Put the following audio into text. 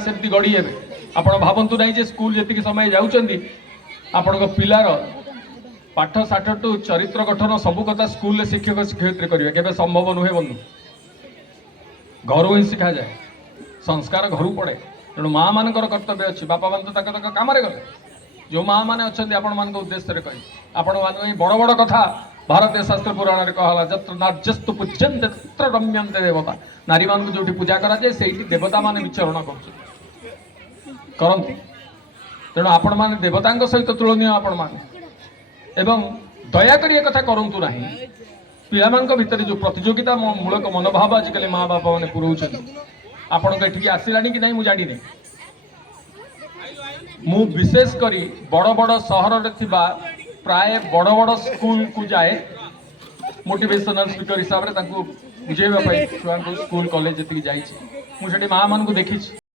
सेमती गढ़ी हे आप भावतु ना स्कूल जी समय जाऊँगी आपण पिलार पाठ साठ टू चरित्र गठन सबू कथा स्कूल शिक्षक शिक्षयित्री करेंगे केवे संभव नुहे बंधु घर ही शिखा जाए संस्कार घर पड़े तेणु माँ मान कर्तव्य अच्छी बापा मान तो कम गले जो माँ मैंने अच्छा आपण मान उद्देश्य कही आपण मान बड़ बड़ कथा भारतीय शास्त्र पुराण में कहला जत्र नार्यस्तु पूज्यन्ते तत्र रम्यन्ते देवता नारी मान जो पूजा कराए से देवता मान विचरण करती तेणु आपण मैंने देवता सहित तुलनीय आपण मैंने एवं दयाकोरी एक कथा करूँ ना पिला भितर जो प्रतियोगिता मूलक मनोभाव आजिकल माँ बापा मैंने पुरोच आपण ये आसला कि नहीं मुझे जानी मु विशेषकर बड़ बड़ सहर में प्राय बड़ बड़ स्कूल को जाए मोटिवेशनल स्पीकर हिसाब से बुझेबा छुआ स्कूल कॉलेज जी जाइए मुझे माँ मान को देखी।